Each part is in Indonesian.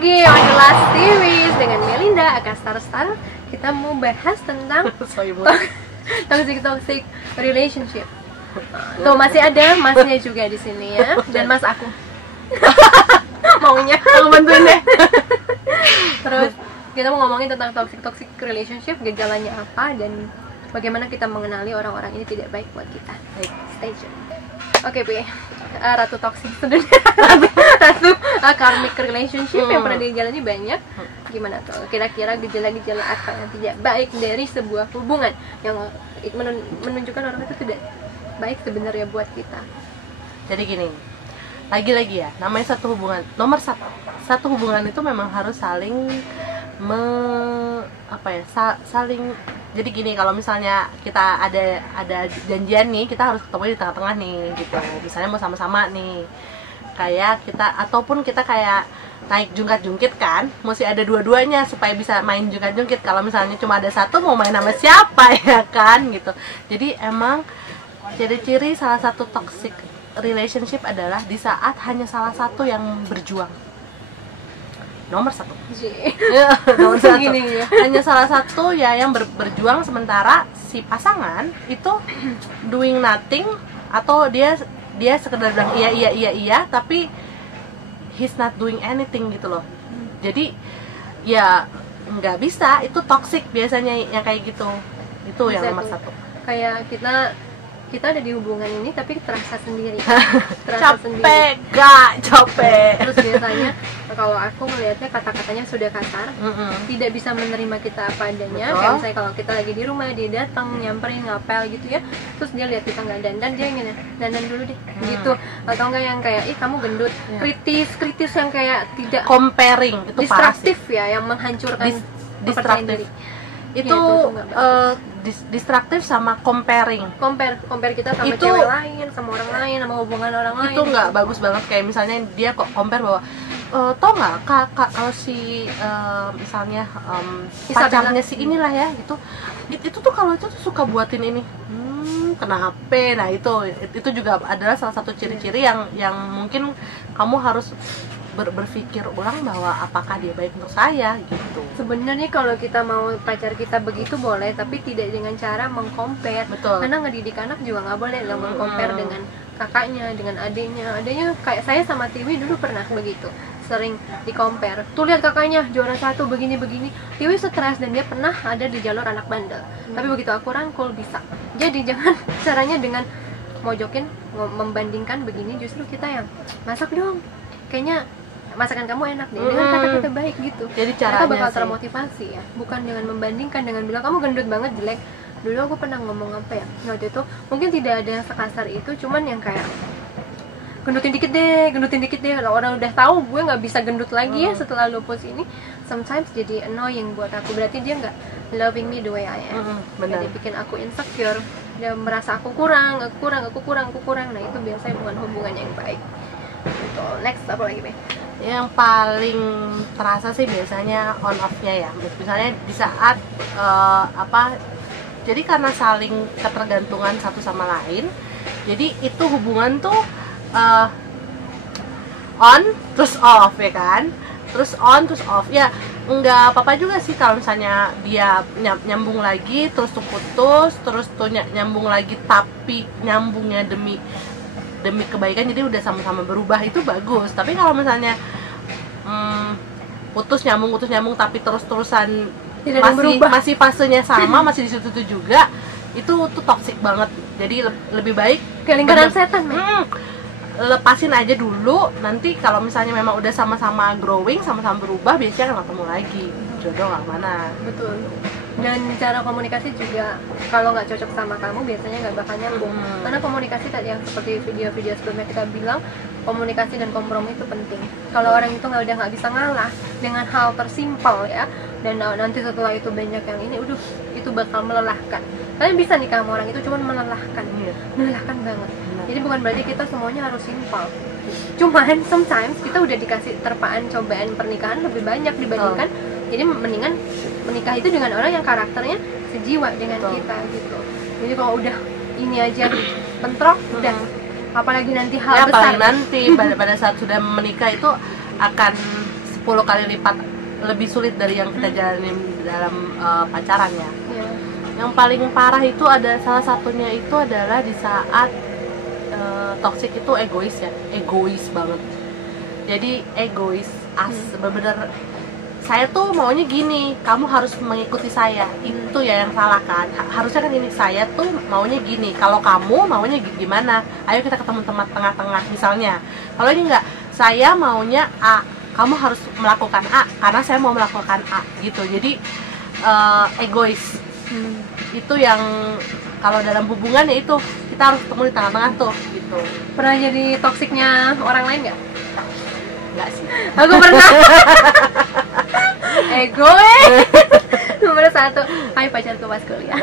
lagi on the last series dengan Melinda akan star. Kita mau bahas tentang toxic relationship. Tuh masih ada masnya juga di sini ya, dan mas aku. Maunya aku bantuin deh. Terus kita mau ngomongin tentang toxic relationship, gejalanya apa dan bagaimana kita mengenali orang-orang ini tidak baik buat kita. Baik, stay tune. Oke, Pi. Ratu toxic sebenarnya. Ratu karmic relationship yang pernah dijalani banyak. Gimana tuh? Kira-kira gejala-gejala apa yang tidak baik dari sebuah hubungan yang menunjukkan orang itu tidak baik sebenarnya buat kita. Jadi gini, lagi-lagi ya, namanya satu hubungan. Nomor satu hubungan itu memang harus saling saling. Jadi gini, kalau misalnya kita ada janjian nih, kita harus ketemu di tengah-tengah nih gitu. Misalnya mau sama-sama nih, kayak kita, ataupun kita kayak naik jungkat-jungkit kan, mesti ada dua-duanya supaya bisa main jungkat-jungkit. Kalau misalnya cuma ada satu, mau main sama siapa ya kan gitu. Jadi emang ciri-ciri salah satu toxic relationship adalah di saat hanya salah satu yang berjuang. Nomor satu. Nomor satu. Gini, ya. Hanya salah satu ya yang berjuang, sementara si pasangan itu doing nothing, atau dia sekedar bilang iya tapi he's not doing anything gitu loh. Jadi ya nggak bisa, itu toxic biasanya yang kayak gitu. Itu yang nomor satu. Kayak kita ada di hubungan ini tapi terasa sendiri. Capek. Terus biasanya kalau aku melihatnya kata-katanya sudah kasar, tidak bisa menerima kita apa adanya. Kayak misalnya kalau kita lagi di rumah, dia datang nyamperin, ngapel gitu ya, terus dia lihat kita nggak dandan, dia ingin dandan dulu deh gitu. Atau enggak yang kayak ih kamu gendut, kritis yang kayak tidak comparing, itu distraktif ya, yang menghancurkan kepercayaan diri. Itu distraktif sama compare kita sama itu, cewek lain, sama orang lain, sama hubungan orang lain. Itu nggak bagus banget. Kayak misalnya dia kok compare bahwa tau nggak kak kalau si misalnya pacarnya si inilah ya gitu, itu tuh kalau itu tuh suka buatin ini, kenapa? Nah itu juga adalah salah satu ciri-ciri yang mungkin kamu harus berpikir ulang bahwa apakah dia baik untuk saya gitu. Sebenarnya kalau kita mau pacar kita begitu boleh, tapi tidak dengan cara mengcompare. Betul. Karena ngedidik anak juga nggak boleh lah mengcompare dengan kakaknya, dengan adiknya kayak saya sama Tiwi dulu pernah begitu, sering di-compare. Tuh lihat kakaknya juara 1 begini. Tiwi stres dan dia pernah ada di jalur anak bandel. Tapi begitu aku rangkul bisa. Jadi jangan caranya dengan mojokin, membandingkan begini, justru kita yang masak dong. Kayaknya masakan kamu enak deh, dengan kata-kata baik gitu. Jadi caranya mereka bakal termotivasi ya, bukan dengan membandingkan, dengan bilang kamu gendut banget, jelek. Dulu aku pernah ngomong apa ya, waktu itu mungkin tidak ada yang sekasar itu, cuman yang kayak gendutin dikit deh. Kalau orang udah tahu gue nggak bisa gendut lagi ya setelah lupus ini, sometimes jadi annoying buat aku. Berarti dia nggak loving me the way I am. Jadi bikin aku insecure, dia merasa aku kurang. Nah itu biasanya bukan hubungan yang baik. Gitu. Next apa lagi, Be? Yang paling terasa sih biasanya on off-nya ya. Misalnya di saat jadi karena saling ketergantungan satu sama lain, jadi itu hubungan tuh on terus off ya kan, terus on terus off ya. Nggak apa-apa juga sih kalau misalnya dia nyambung lagi terus tuh putus, terus tuh nyambung lagi tapi nyambungnya demi kebaikan, jadi udah sama-sama berubah, itu bagus. Tapi kalau misalnya putus nyambung tapi terus-terusan masih fasenya sama, masih di situ juga, itu tuh toxic banget. Jadi lebih baik kayak lingkaran setan, lepasin aja dulu. Nanti kalau misalnya memang udah sama-sama growing, sama-sama berubah, biasanya akan ketemu lagi. Jodoh nggak mana. Betul. Dan cara komunikasi juga kalau nggak cocok sama kamu biasanya nggak bakal nyambung. Karena komunikasi tadi yang seperti video-video sebelumnya kita bilang, komunikasi dan kompromi itu penting. Kalau orang itu nggak bisa ngalah dengan hal tersimpel ya, dan nanti setelah itu banyak yang ini, itu bakal melelahkan. Kalian bisa nikah sama orang itu cuman melelahkan banget. Jadi bukan berarti kita semuanya harus simpel. Cuman sometimes kita udah dikasih terpaan cobaan pernikahan lebih banyak dibandingkan. Jadi mendingan menikah itu dengan orang yang karakternya sejiwa dengan kita gitu. Jadi kalau udah ini aja bentrok, udah apalagi nanti hal besar. Nanti pada saat sudah menikah itu akan 10 10 kali lipat lebih sulit dari yang kita jalanin dalam pacaran ya. Iya. Yang paling parah itu ada salah satunya itu adalah di saat toxic itu egois ya, egois banget. Jadi egois, bener-bener saya tuh maunya gini, kamu harus mengikuti saya. Itu ya yang salah kan. Harusnya kan ini, saya tuh maunya gini, kalau kamu maunya gimana? Ayo kita ketemu tempat tengah-tengah misalnya. Kalau ini enggak, saya maunya A, kamu harus melakukan A karena saya mau melakukan A gitu. Jadi egois. Itu yang kalau dalam hubungan ya itu kita harus ketemu di tengah-tengah tuh gitu. Pernah jadi toksiknya orang lain nggak? Enggak sih. Aku pernah. Egois. Nomor 1, hai pacarku pas kuliah.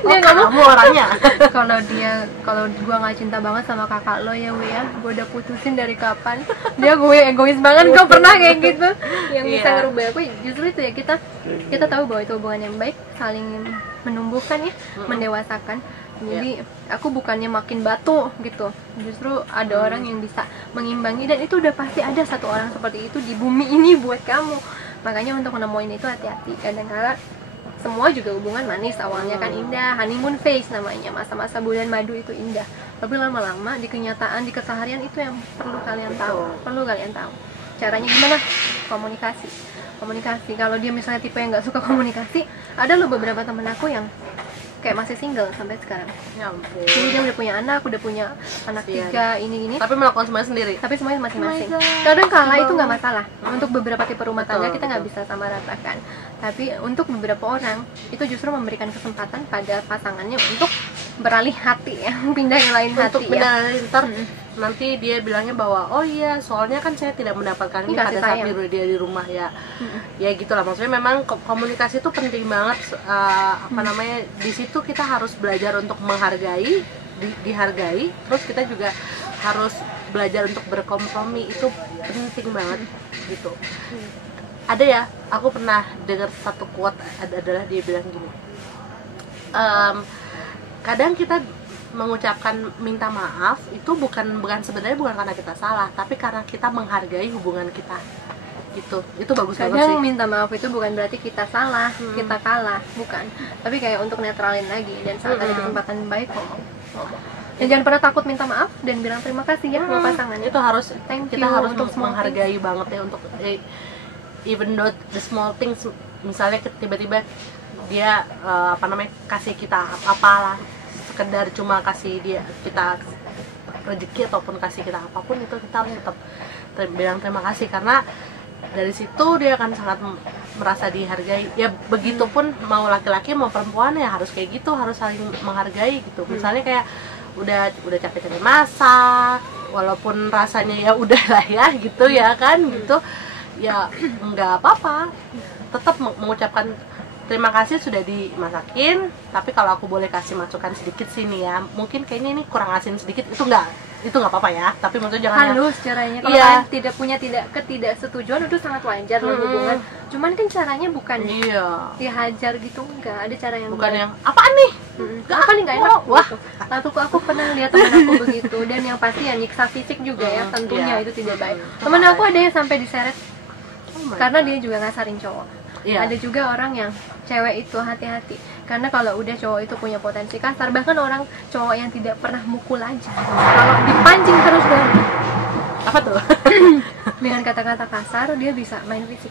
Dia ngomong, kamu orangnya. kalau gua nggak cinta banget sama kakak lo ya, ya, gua udah putusin dari kapan. Dia gue egois banget, gua pernah kayak gitu. Yang bisa ngerubah aku justru itu ya, kita tahu bahwa itu hubungan yang baik, saling menumbuhkan ya, mendewasakan. Jadi aku bukannya makin batu gitu, justru ada orang yang bisa mengimbangi, dan itu udah pasti ada satu orang seperti itu di bumi ini buat kamu. Makanya untuk menemuin itu hati-hati. Kadang-kadang semua juga hubungan manis awalnya kan indah, honeymoon phase namanya, masa-masa bulan madu itu indah. Tapi lama-lama di kenyataan, di keseharian itu yang perlu kalian tahu. Caranya gimana? Komunikasi. Kalau dia misalnya tipe yang nggak suka komunikasi, ada loh beberapa temen aku yang kayak masih single sampai sekarang. Ya ampun. Jadi dia udah punya anak 3, ini. Tapi melakukan semuanya sendiri. Tapi semuanya masing-masing. Kadang kala itu nggak masalah. Untuk beberapa tipe rumah tangga kita nggak bisa sama ratakan. Tapi untuk beberapa orang itu justru memberikan kesempatan pada pasangannya untuk beralih hati ya, pindah yang lain untuk hati ya. Ntar nanti dia bilangnya bahwa oh iya soalnya kan saya tidak mendapatkan ini pada saat dia di rumah ya. Ya gitulah, maksudnya memang komunikasi itu penting banget. Namanya di situ kita harus belajar untuk menghargai, dihargai, terus kita juga harus belajar untuk berkompromi, itu penting banget gitu. Ada ya, aku pernah dengar satu quote adalah dia bilang gini, kadang kita mengucapkan minta maaf itu bukan sebenarnya bukan karena kita salah, tapi karena kita menghargai hubungan kita gitu. Itu bagus banget sih. Kadang minta maaf itu bukan berarti kita salah, kita kalah, bukan, tapi kayak untuk netralin lagi, dan saat ada kesempatan baik ngomong. Dan jangan pernah takut minta maaf dan bilang terima kasih ya sama pasangannya. Itu harus kita harus untuk menghargai banget ya, untuk even though the small things. Misalnya tiba-tiba dia kasih kita apalah, sekedar cuma kasih kita rezeki ataupun kasih kita apapun, itu kita harus tetap bilang terima kasih, karena dari situ dia akan sangat merasa dihargai. Ya begitupun mau laki-laki mau perempuan ya harus kayak gitu, harus saling menghargai gitu. Misalnya kayak udah capek-capek masak, walaupun rasanya ya udahlah ya gitu ya kan gitu, ya nggak apa-apa, tetap mengucapkan terima kasih sudah dimasakin. Tapi kalau aku boleh kasih masukan sedikit sini ya, mungkin kayaknya ini kurang asin sedikit, itu nggak apa-apa ya, tapi maksudnya jangan halus caranya. Kalau kalian tidak punya ketidaksetujuan itu sangat wajar dalam hubungan. Cuman kan caranya bukan dihajar gitu, enggak, ada cara yang bukan yang apaan nih, apa nih nggak enak. Wah, aku pernah lihat teman aku begitu, dan yang pasti ya nyiksa fisik juga ya, tentunya itu tidak baik. Temen aku ada yang sampai diseret karena dia juga ngasarin cowok. Ada juga orang yang cewek itu hati-hati, karena kalau udah cowok itu punya potensi kasar, bahkan orang cowok yang tidak pernah mukul aja, kalau dipancing terus apa tuh dengan kata-kata kasar, dia bisa main fisik.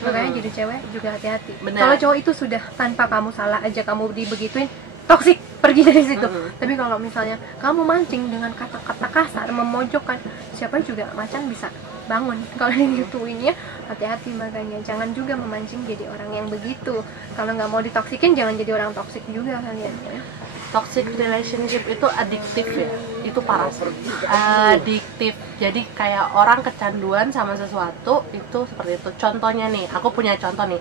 Makanya jadi cewek juga hati-hati. Benar. Kalau cowok itu sudah tanpa kamu salah aja kamu dibegituin, toksik, pergi dari situ. Tapi kalau misalnya kamu mancing dengan kata-kata kasar, memojokkan, siapa juga macan bisa bangun kalau digituin ya. Hati-hati, makanya jangan juga memancing jadi orang yang begitu. Kalau nggak mau ditoksikin, jangan jadi orang toksik juga kalian ya. Toxic relationship itu adiktif ya, itu parah sih, adiktif. Jadi kayak orang kecanduan sama sesuatu itu seperti itu. Contohnya nih, aku punya contoh nih,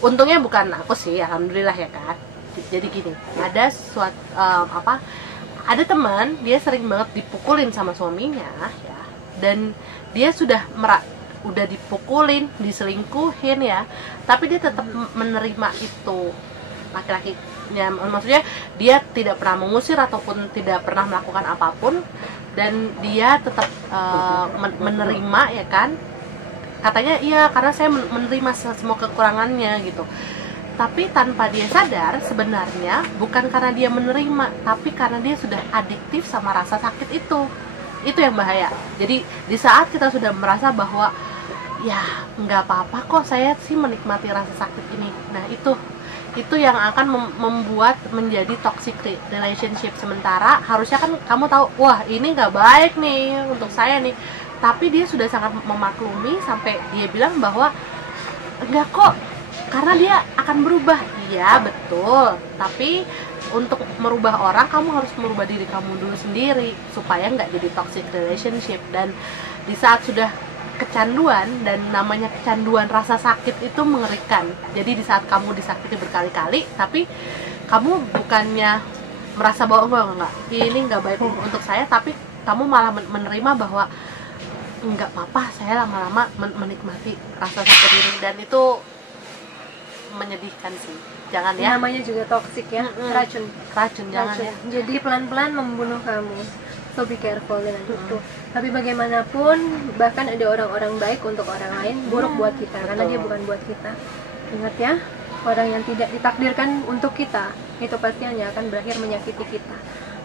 untungnya bukan aku sih, alhamdulillah ya kan. Jadi gini, ada ada teman, dia sering banget dipukulin sama suaminya ya, dan dia udah dipukulin, diselingkuhin ya, tapi dia tetap menerima itu laki-lakinya. Maksudnya dia tidak pernah mengusir ataupun tidak pernah melakukan apapun, dan dia tetap menerima ya kan. katanya iya karena saya menerima semua kekurangannya gitu. Tapi tanpa dia sadar sebenarnya bukan karena dia menerima, tapi karena dia sudah adiktif sama rasa sakit itu yang bahaya. Jadi di saat kita sudah merasa bahwa ya nggak apa-apa kok, saya sih menikmati rasa sakit ini, nah itu yang akan membuat menjadi toxic relationship. Sementara harusnya kan kamu tahu, wah ini nggak baik nih untuk saya nih, tapi dia sudah sangat memaklumi sampai dia bilang bahwa enggak kok, karena dia akan berubah. Iya betul, tapi untuk merubah orang kamu harus merubah diri kamu dulu sendiri supaya nggak jadi toxic relationship. Dan di saat sudah kecanduan, dan namanya kecanduan rasa sakit itu mengerikan. Jadi di saat kamu disakiti berkali-kali tapi kamu bukannya merasa bahwa enggak ini nggak baik untuk saya, tapi kamu malah menerima bahwa nggak apa-apa, saya lama-lama menikmati rasa sakit ini, dan itu menyedihkan sih. Jangan ya, namanya juga toksik ya, racun jangan ya. Jadi pelan-pelan membunuh kamu, so be careful dengan itu. Tapi bagaimanapun bahkan ada orang-orang baik untuk orang lain, buruk buat kita karena dia bukan buat kita. Ingat ya, orang yang tidak ditakdirkan untuk kita itu pasti hanya akan berakhir menyakiti kita.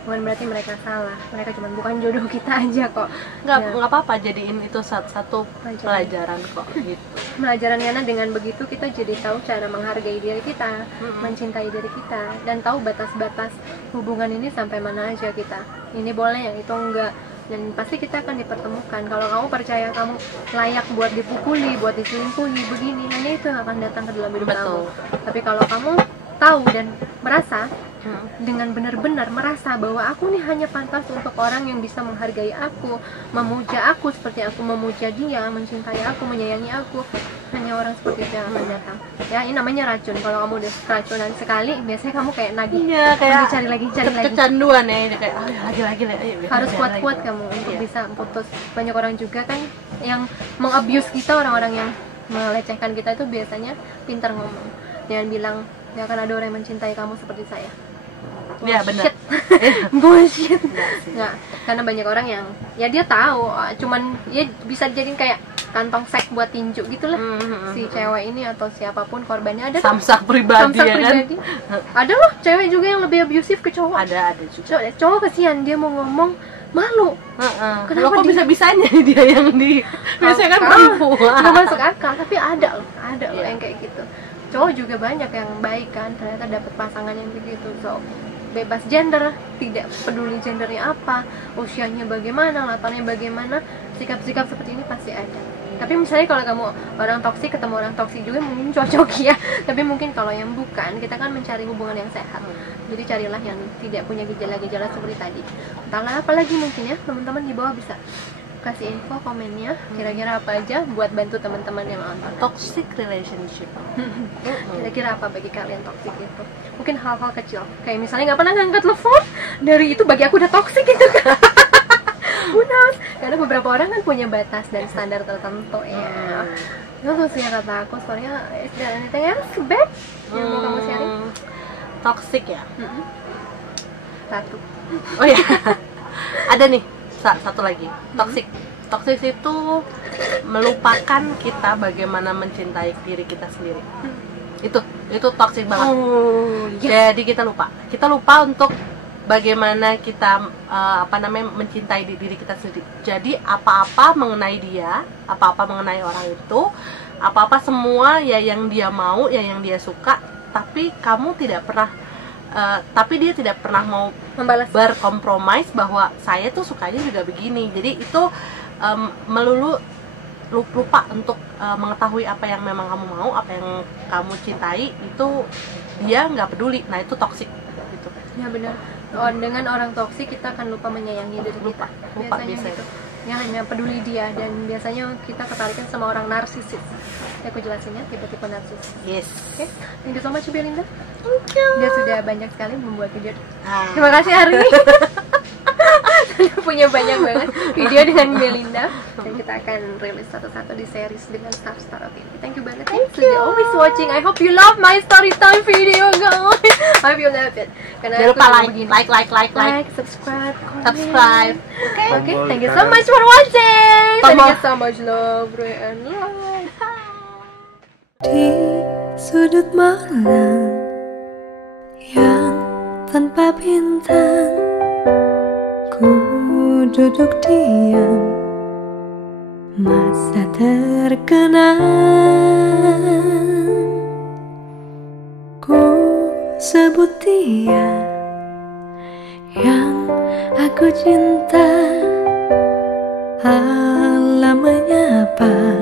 Bukan berarti mereka salah, mereka cuma bukan jodoh kita aja kok. Nggak apa-apa, jadiin itu satu pelajaran kok gitu. Pelajaran, karena dengan begitu kita jadi tahu cara menghargai diri kita, mencintai diri kita, dan tahu batas-batas hubungan ini sampai mana aja kita. Ini boleh, yang itu enggak. Dan pasti kita akan dipertemukan. Kalau kamu percaya kamu layak buat dipukuli, buat diselingkuhi, begini, hanya itu yang akan datang ke dalam hidup kamu. Tapi kalau kamu tahu dan merasa dengan benar-benar merasa bahwa aku nih hanya pantas untuk orang yang bisa menghargai aku, memuja aku seperti aku memuja dia, mencintai aku, menyayangi aku, hanya orang seperti itu yang akan datang. Ya, ini namanya racun. Kalau kamu udah keracunan sekali, biasanya kamu kayak nagih, kayak cari lagi kecanduan ya, ini kayak lagi harus kuat-kuat kamu untuk bisa putus. Banyak orang juga kan yang mengabuse kita, orang-orang yang melecehkan kita itu biasanya pintar ngomong. Jangan bilang gak akan ada orang yang mencintai kamu seperti saya. Iya benar. Bullshit. Nggak, karena banyak orang yang ya dia tahu, cuman ya bisa jadiin kayak kantong seks buat tinju gitulah. Si cewek ini atau siapapun korbannya, ada samsak pribadi ya kan. Ada loh cewek juga yang lebih abusive ke cowok. Ada juga. Cowok kasihan, dia mau ngomong malu. Kenapa kok bisa-bisanya dia yang di biasanya kan perempuan. Nggak masuk akal, tapi ada loh yang kayak gitu. Cowok juga banyak yang baik kan, ternyata dapat pasangan yang begitu. So bebas gender, tidak peduli gendernya apa, usianya bagaimana, latarnya bagaimana, sikap-sikap seperti ini pasti ada. Tapi misalnya kalau kamu orang toksik ketemu orang toksik juga mungkin cocok ya. Tapi mungkin kalau yang bukan, kita kan mencari hubungan yang sehat. Jadi carilah yang tidak punya gejala-gejala seperti tadi. Entahlah apalagi mungkin ya, teman-teman di bawah bisa kasih info komennya kira-kira apa aja buat bantu teman-teman yang nonton. Toxic relationship. Kira-kira apa bagi kalian toxic itu? Mungkin hal-hal kecil, kayak misalnya nggak pernah ngangkat telepon, dari itu bagi aku udah toxic gitu kan. Who knows? Karena beberapa orang kan punya batas dan standar tertentu ya. Itu sih kata aku. Soalnya is there anything else bad yang mau kamu sharing? Toxic ya. Satu. Oh ya. Ada nih satu lagi. Toxic itu melupakan kita bagaimana mencintai diri kita sendiri. Itu toxic banget. Jadi kita lupa untuk bagaimana kita mencintai diri kita sendiri. Jadi apa-apa mengenai dia, apa-apa mengenai orang itu, apa-apa semua ya yang dia mau, ya yang dia suka, tapi kamu tidak pernah tapi dia tidak pernah mau berkompromis bahwa saya tuh sukanya juga begini. Jadi itu melulu lupa untuk mengetahui apa yang memang kamu mau, apa yang kamu cintai, itu dia nggak peduli. Nah itu toksik gitu. Ya benar. Dengan orang toksik kita akan lupa menyayangi diri kita. Lupa biasanya gitu. Ya hanya peduli dia, dan biasanya kita ketarikkan sama orang narsisis. Ya aku jelasin ya, tipe-tipe narsisis. Yes. Oke. Thank you so much Belinda. Thank you. Dia sudah banyak sekali membuat video. Terima kasih hari ini. punya banyak banget video dengan Melinda, dan kita akan rilis satu-satu di series dengan Star TV. Thank you banget ya sudah always watching. I hope you love my story time video guys. I hope you love it. Karena Jangan lupa like, subscribe, comment. subscribe. Okay, thank you so much for watching. Thank you so much, love, and life. Di sudut malam yang tanpa bintang, ku duduk diam, masa terkenang. Ku sebut dia yang aku cinta, alam menyapa.